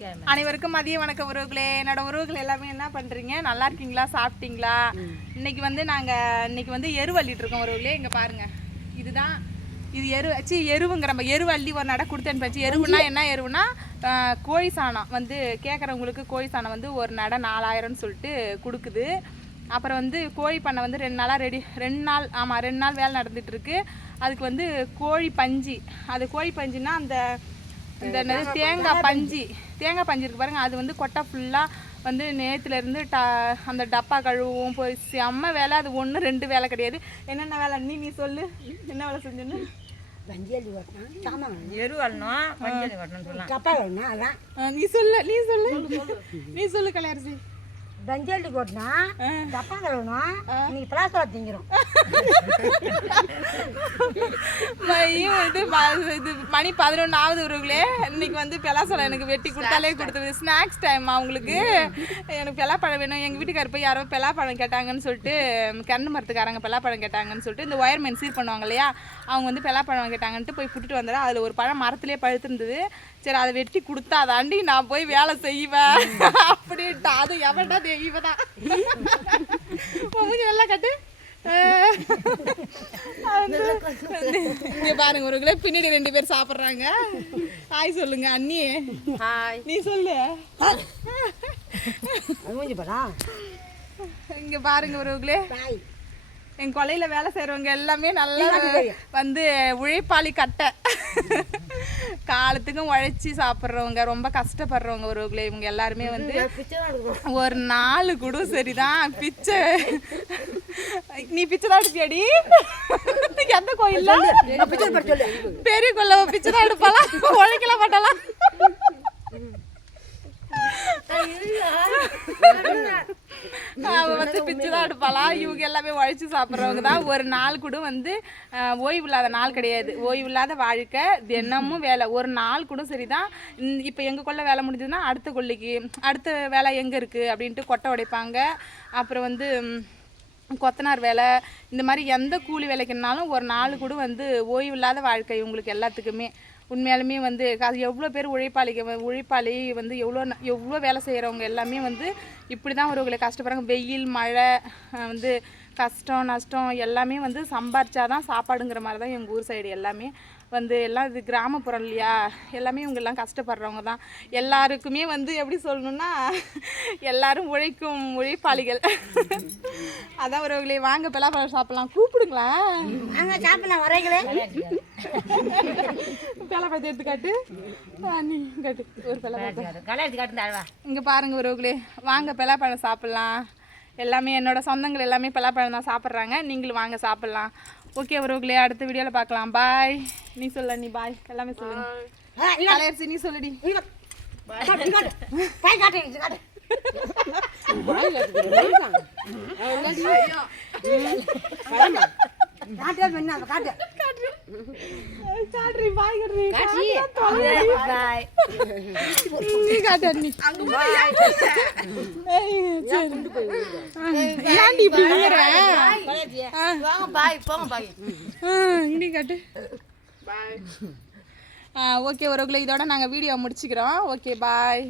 அனைவருக்கும் மதிய வணக்கம் உறவுகளே. என்னோட உறவுகள் எல்லாமே என்ன பண்றீங்க? நல்லா இருக்கீங்களா? சாப்பிட்டீங்களா? இன்னைக்கு வந்து நாங்க இன்னைக்கு வந்து எரு அள்ளிட்டு இருக்கோம் உறவுகளே. இங்க பாருங்க. இதுதான். இது எரு சி எருவுங்கிற நம்ம எரு அள்ளி ஒரு நட கொடுத்து அனுப்பிச்சு எருவுனா என்ன எருவுனா கோழி சாணம். வந்து கேட்குறவங்களுக்கு கோழி சாணம் வந்து ஒரு நட நாலாயிரம்னு சொல்லிட்டு கொடுக்குது. அப்புறம் வந்து கோழி பண்ணை வந்து ரெண்டு நாளாக ரெடி ரெண்டு நாள் ஆமாம் ரெண்டு நாள் வேலை நடந்துகிட்ருக்கு அதுக்கு வந்து கோழி பஞ்சு. அது கோழி பஞ்சுன்னா அந்த இந்த என்னது தேங்காய் பஞ்சு. தேங்காய் பஞ்சு இருக்கு பாருங்க. அது வந்து கொட்டை ஃபுல்லாக வந்து நேத்துல இருந்து ட அந்த டப்பா கழுவும் போய் செம்ம வேலை. அது ஒன்று ரெண்டு வேலை கிடையாது. என்னென்ன வேலை? நீ நீ சொல்லு. என்ன வேலை செஞ்சுன்னு? வஞ்சியல் ஓட்டணும் சாமான் எரு வரணும் அதான். நீ சொல்லு நீ சொல்லு. நீ சொல்லு கல்யாணி வஞ்சியல் ஓட்டினா டப்பா கழுவணும் நீ பிளாஸ்டர் திங்கிறோம். மையும் இது இது மணி பதினொன்று ஆகுது உறவுகளே இன்னைக்கு வந்து பெலாசலம் எனக்கு வெட்டி கொடுத்தாலே கொடுத்தது. ஸ்நாக்ஸ் டைம் அவங்களுக்கு எனக்கு பெலாப்பழம் வேணும். எங்கள் வீட்டுக்கார போய் யாரோ பெலாப்பழம் கேட்டாங்கன்னு சொல்லிட்டு கரண்டு மரத்துக்காரங்க பெலாப்பழம் கேட்டாங்கன்னு சொல்லிட்டு இந்த ஒயர்மேன் சீர் பண்ணுவாங்க இல்லையா? அவங்க வந்து பெலாப்பழம் கேட்டாங்கன்ட்டு போய் புட்டுட்டு வந்தாரு அதில் ஒரு பழம் மரத்துலேயே பழுத்திருந்தது. சரி அதை வெட்டி கொடுத்தா தாண்டி நான் போய் வேலை செய்வேன். அப்படின்ட்டு. அது எவன்டா? தெய்வ தான் நல்லா கட்டு இங்க பாருங்க ஒரு கிலோ பின்னாடி ரெண்டு பேர் சாப்பிடுறாங்க. ஹாய் சொல்லுங்க அண்ணி ஹாய். நீ சொல்லு. மூஞ்சி படா. இங்க பாருங்க உறவுகளே என் கொலையில வேலை செய்றவங்க எல்லாமே நல்லா வந்து உழைப்பாளி கட்டை. காலத்துக்கும் உழைச்சி சாப்பிட்றவங்க ரொம்ப கஷ்டப்படுறவங்க உறவுகளே இவங்க எல்லாருமே வந்து ஒரு நாலு கூட சரிதான். பிச்சை. நீ பிச்சை தான் எடுப்பியாடி? எந்த கோயில்ல? பெரிய கொல்ல பிச்சை தான் எடுப்பாளா? உழைக்கல மாட்டாளா? அவன் வந்து பிச்சை தான் எடுப்பாளா இவங்க எல்லாமே உழைச்சி சாப்பிட்றவங்க தான் ஒரு நாள் கூட வந்து ஓய்வு இல்லாத நாள் கிடையாது ஓய்வு இல்லாத வாழ்க்கை தினமும் வேலை ஒரு நாள் கூட சரிதான் இப்போ எங்கள் கொள்ள வேலை முடிஞ்சதுன்னா அடுத்த கொல்லைக்கு அடுத்த வேலை எங்கே இருக்குது அப்படின்ட்டு கொட்டை உடைப்பாங்க அப்புறம் வந்து கொத்தனார் வேலை இந்த மாதிரி எந்த கூலி வேலைக்குனாலும் ஒரு நாள் கூட வந்து ஓய்வு இல்லாத வாழ்க்கை இவங்களுக்கு எல்லாத்துக்குமே உண்மையாலுமே வந்து அது எவ்வளோ பேர் உழைப்பாளிக உழைப்பாளி வந்து எவ்வளோ எவ்வளோ வேலை செய்கிறவங்க எல்லாமே வந்து இப்படி தான் ஒருவங்களை கஷ்டப்படுறாங்க. வெயில் மழை வந்து கஷ்டம் நஷ்டம் எல்லாமே வந்து சம்பாரிச்சாதான் சாப்பாடுங்கிற மாதிரி தான் எங்கள் ஊர் சைடு எல்லாமே வந்து எல்லாம் இது கிராமப்புறம் இல்லையா? எல்லாமே இவங்கெல்லாம் கஷ்டப்படுறவங்க தான். எல்லாருக்குமே வந்து எப்படி சொல்லணும்னா எல்லாரும் உழைக்கும் உழைப்பாளிகள். அதான் ஒருவங்களே வாங்க பலாப்பழம் சாப்பிடலாம். கூப்பிடுங்களா நாங்க சாப்பிடலாம் வரைகளே பலாப்பழத்தை எடுத்து காட்டு நீ காட்டு ஒரு பலாப்பழத்தை இங்கே பாருங்க உறவுகளே. வாங்க பலாப்பழம் சாப்பிட்லாம். எல்லாமே என்னோட சொந்தங்கள் எல்லாமே பலாப்பழம் தான் சாப்பிட்றாங்க. நீங்களும் வாங்க சாப்பிட்லாம். ஓகே உறவுகளே அடுத்த வீடியோவில் பார்க்கலாம். பாய் நீ சொல்ல நீ பாய் எல்லாமே சொல்லுங்க. நீ சொல்லுடி. பாய் காட்டு. காட்டு பாய் ஓகே ஒரு இதோட நாங்கள் வீடியோ முடிச்சுக்கிறோம். Okay bye